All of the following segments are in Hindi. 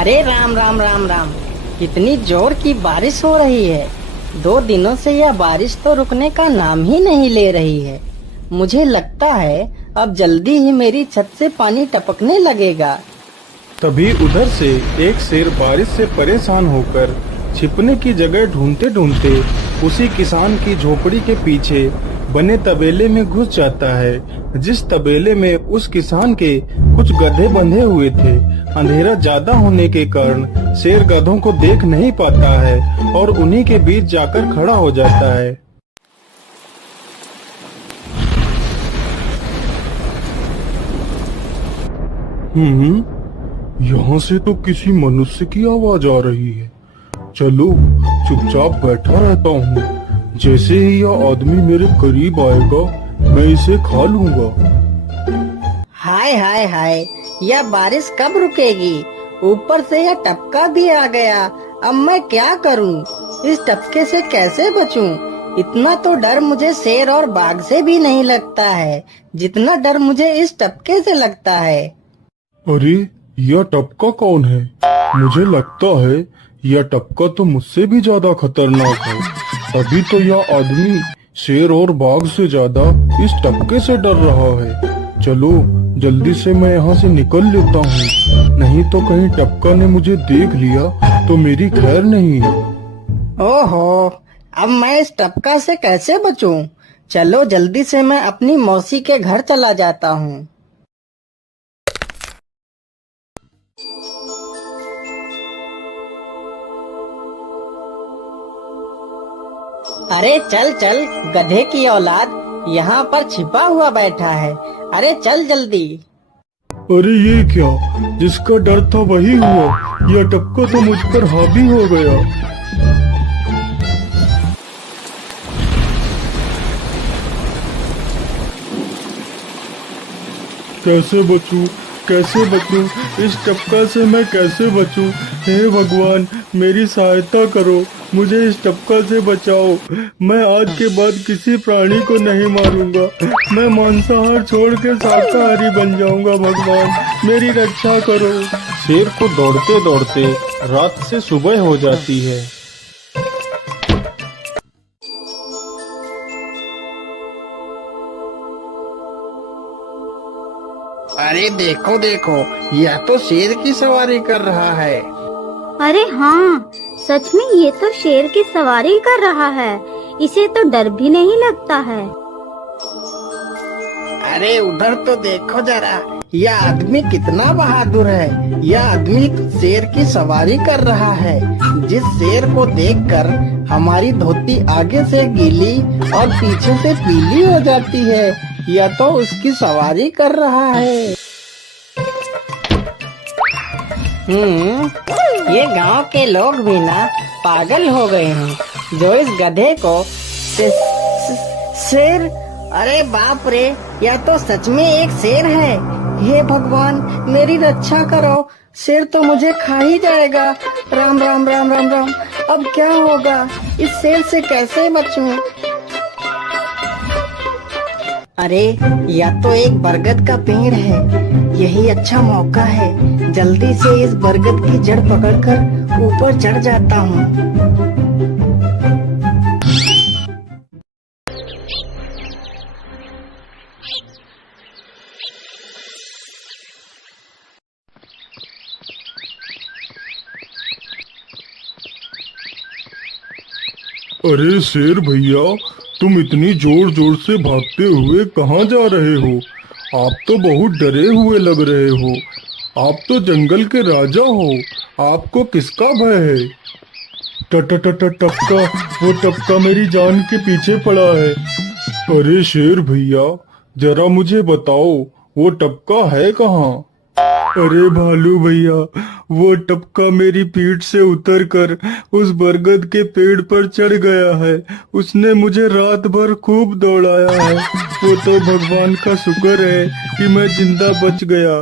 अरे राम राम राम राम। कितनी जोर की बारिश हो रही है। 2 दिनों से यह बारिश तो रुकने का नाम ही नहीं ले रही है। मुझे लगता है अब जल्दी ही मेरी छत से पानी टपकने लगेगा। तभी उधर से एक शेर बारिश से परेशान होकर छिपने की जगह ढूंढते ढूंढते उसी किसान की झोपड़ी के पीछे बने तबेले में घुस जाता है, जिस तबेले में उस किसान के कुछ गधे बंधे हुए थे। अंधेरा ज्यादा होने के कारण शेर गधों को देख नहीं पाता है और उन्हीं के बीच जाकर खड़ा हो जाता है। यहाँ से तो किसी मनुष्य की आवाज आ रही है। चलो चुपचाप बैठा रहता हूँ, जैसे ही यह आदमी मेरे करीब आएगा मैं इसे खा लूंगा। हाय हाय हाय, यह बारिश कब रुकेगी? ऊपर से यह टपका भी आ गया। अब मैं क्या करूं? इस टपके से कैसे बचूं? इतना तो डर मुझे शेर और बाघ से भी नहीं लगता है, जितना डर मुझे इस टपके से लगता है। अरे यह टपका कौन है? मुझे लगता है यह टपका तो मुझसे भी ज्यादा खतरनाक है। तभी तो यह आदमी शेर और बाघ से ज्यादा इस टपके से डर रहा है। चलो जल्दी से मैं यहाँ से निकल लेता हूँ, नहीं तो कहीं टपका ने मुझे देख लिया तो मेरी खैर नहीं। ओहो, अब मैं इस टपका से कैसे बचूं? चलो जल्दी से मैं अपनी मौसी के घर चला जाता हूँ। अरे चल चल, गधे की औलाद, यहाँ पर छिपा हुआ बैठा है। अरे चल जल्दी। अरे ये क्या, जिसका डर था वही हुआ। यह टपका तो मुझ पर हावी हो गया। कैसे बचूं? कैसे बचूं? इस टपका से मैं कैसे बचूं? हे भगवान, मेरी सहायता करो, मुझे इस टपका से बचाओ। मैं आज के बाद किसी प्राणी को नहीं मारूंगा। मैं मांसाहार छोड़ के शाकाहारी बन जाऊंगा। भगवान मेरी रक्षा करो। शेर को दौड़ते दौड़ते रात से सुबह हो जाती है। अरे देखो देखो, यह तो शेर की सवारी कर रहा है। अरे हाँ, सच में ये तो शेर की सवारी कर रहा है। इसे तो डर भी नहीं लगता है। अरे उधर तो देखो जरा, यह आदमी कितना बहादुर है। यह आदमी शेर की सवारी कर रहा है, जिस शेर को देखकर हमारी धोती आगे से गीली और पीछे से पीली हो जाती है। यह तो उसकी सवारी कर रहा है। ये गांव के लोग भी ना पागल हो गए हैं, जो इस गधे को शेर। अरे बाप रे, यह तो सच में एक शेर है। हे भगवान मेरी रक्षा करो, शेर तो मुझे खा ही जाएगा। राम राम राम राम राम। अब क्या होगा? इस शेर से कैसे बचूं? अरे यह तो एक बरगद का पेड़ है। यही अच्छा मौका है, जल्दी से इस बरगद की जड़ पकड़कर ऊपर चढ़ जाता हूँ। अरे शेर भैया, तुम इतनी जोर जोर से भागते हुए कहाँ जा रहे हो? आप तो बहुत डरे हुए लग रहे हो। आप तो जंगल के राजा हो, आपको किसका भय है? टपका, वो टपका मेरी जान के पीछे पड़ा है। अरे शेर भैया, जरा मुझे बताओ वो टपका है कहाँ? अरे भालू भैया, वो टपका मेरी पीठ से उतरकर उस बरगद के पेड़ पर चढ़ गया है। उसने मुझे रात भर खूब दौड़ाया है। वो तो भगवान का शुक्र है कि मैं जिंदा बच गया।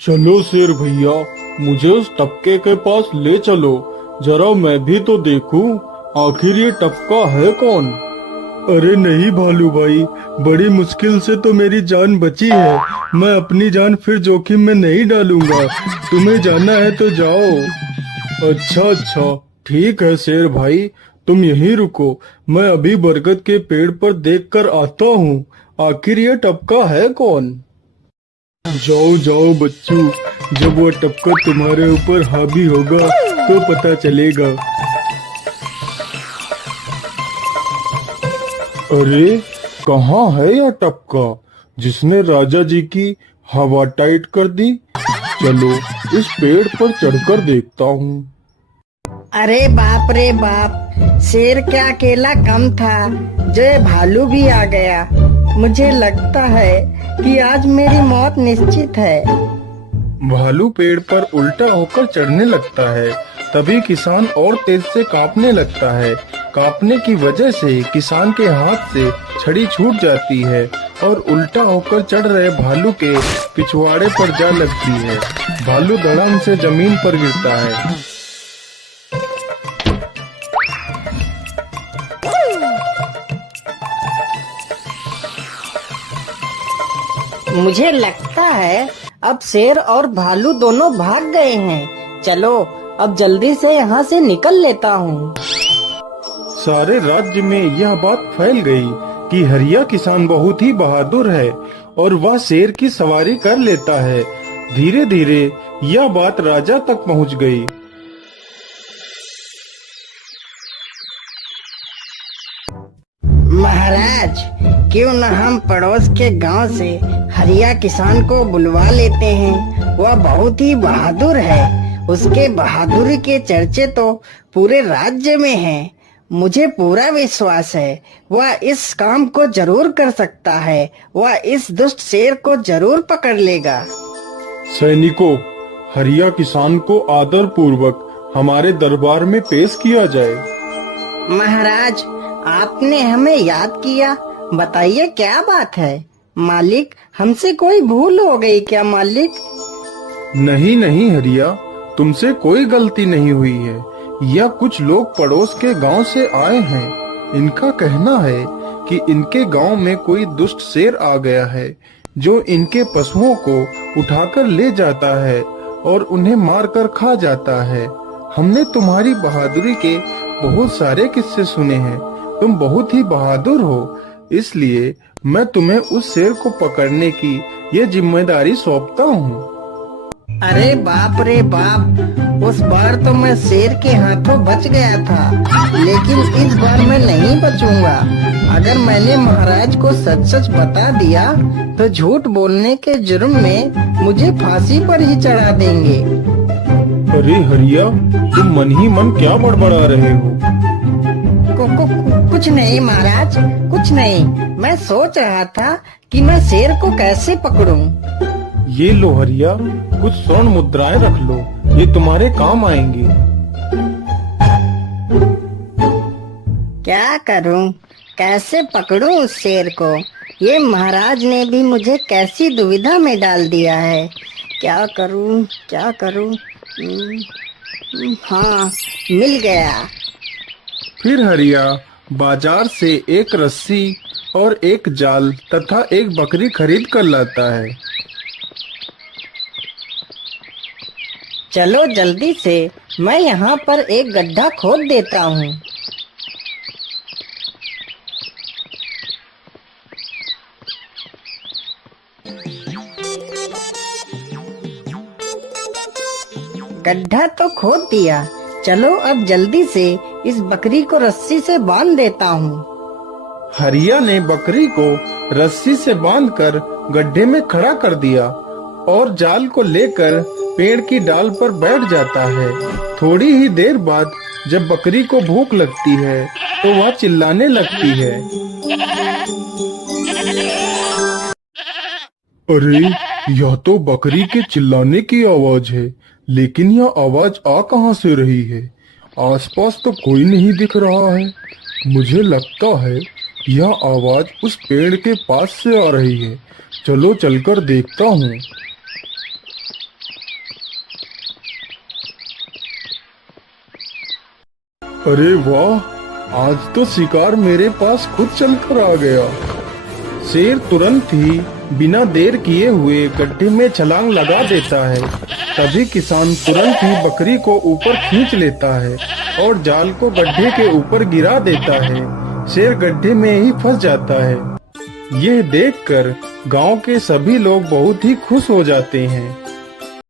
चलो शेर भैया, मुझे उस टपके के पास ले चलो, जरा मैं भी तो देखूं आखिर ये टपका है कौन। अरे नहीं भालू भाई, बड़ी मुश्किल से तो मेरी जान बची है। मैं अपनी जान फिर जोखिम में नहीं डालूंगा। तुम्हें जाना है तो जाओ। अच्छा अच्छा, ठीक है शेर भाई, तुम यहीं रुको। मैं अभी बरगद के पेड़ पर देखकर आता हूँ। आखिर ये टपका है कौन? जाओ जाओ बच्चों, जब वो टपका तुम्हारे ऊपर हावी होगा तो पता चलेगा। अरे कहाँ है यह टपका जिसने राजा जी की हवा टाइट कर दी? चलो इस पेड़ पर चढ़कर देखता हूँ। अरे बाप रे बाप, शेर क्या अकेला कम था, जो ये भालू भी आ गया। मुझे लगता है कि आज मेरी मौत निश्चित है। भालू पेड़ पर उल्टा होकर चढ़ने लगता है। तभी किसान और तेज से कांपने लगता है। कांपने की वजह से किसान के हाथ से छड़ी छूट जाती है और उल्टा होकर चढ़ रहे भालू के पिछवाड़े पर जा लगती है। भालू धड़ाम से जमीन पर गिरता है। मुझे लगता है अब शेर और भालू दोनों भाग गए हैं। चलो अब जल्दी से यहाँ से निकल लेता हूँ। सारे राज्य में यह बात फैल गई कि हरिया किसान बहुत ही बहादुर है और वह शेर की सवारी कर लेता है। धीरे धीरे यह बात राजा तक पहुँच गई। महाराज, क्यों न हम पड़ोस के गांव से हरिया किसान को बुलवा लेते हैं। वह बहुत ही बहादुर है। उसके बहादुरी के चर्चे तो पूरे राज्य में हैं। मुझे पूरा विश्वास है वह इस काम को जरूर कर सकता है। वह इस दुष्ट शेर को जरूर पकड़ लेगा। सैनिकों, हरिया किसान को आदर पूर्वक हमारे दरबार में पेश किया जाए। महाराज, आपने हमें याद किया। बताइए क्या बात है। मालिक, हमसे कोई भूल हो गई क्या मालिक? नहीं नहीं हरिया, तुमसे कोई गलती नहीं हुई है। यह कुछ लोग पड़ोस के गांव से आए हैं। इनका कहना है कि इनके गांव में कोई दुष्ट शेर आ गया है जो इनके पशुओं को उठाकर ले जाता है और उन्हें मारकर खा जाता है। हमने तुम्हारी बहादुरी के बहुत सारे किस्से सुने हैं। तुम बहुत ही बहादुर हो, इसलिए मैं तुम्हें उस शेर को पकड़ने की ये जिम्मेदारी सौंपता हूँ। अरे बाप रे बाप, उस बार तो मैं शेर के हाथों बच गया था, लेकिन इस बार मैं नहीं बचूंगा। अगर मैंने महाराज को सच सच बता दिया तो झूठ बोलने के जुर्म में मुझे फांसी पर ही चढ़ा देंगे। अरे हरिया, तुम मन ही मन क्या बड़बड़ा रहे हो? कुछ नहीं महाराज, कुछ नहीं। मैं सोच रहा था कि मैं शेर को कैसे पकड़ूं। ये लो हरिया, कुछ स्वर्ण मुद्राएं रख लो, ये तुम्हारे काम आएंगी। क्या करूं, कैसे पकड़ूं उस शेर को? ये महाराज ने भी मुझे कैसी दुविधा में डाल दिया है। क्या करूं, क्या करूं? हाँ, मिल गया। फिर हरिया बाजार से एक रस्सी और एक जाल तथा एक बकरी खरीद कर लाता है। चलो जल्दी से, मैं यहाँ पर एक गड्ढा खोद देता हूँ। गड्ढा तो खोद दिया। चलो अब जल्दी से इस बकरी को रस्सी से बांध देता हूँ। हरिया ने बकरी को रस्सी से बांधकर गड्ढे में खड़ा कर दिया और जाल को लेकर पेड़ की डाल पर बैठ जाता है। थोड़ी ही देर बाद जब बकरी को भूख लगती है तो वह चिल्लाने लगती है। अरे, यह तो बकरी के चिल्लाने की आवाज है, लेकिन यह आवाज आ कहां से रही है? आसपास तो कोई नहीं दिख रहा है। मुझे लगता है यह आवाज उस पेड़ के पास से आ रही है। चलो चलकर देखता हूँ। अरे वाह, आज तो शिकार मेरे पास खुद चल कर आ गया। शेर तुरंत ही बिना देर किए हुए गड्ढे में छलांग लगा देता है। तभी किसान तुरंत ही बकरी को ऊपर खींच लेता है और जाल को गड्ढे के ऊपर गिरा देता है। शेर गड्ढे में ही फंस जाता है। यह देखकर गांव के सभी लोग बहुत ही खुश हो जाते हैं।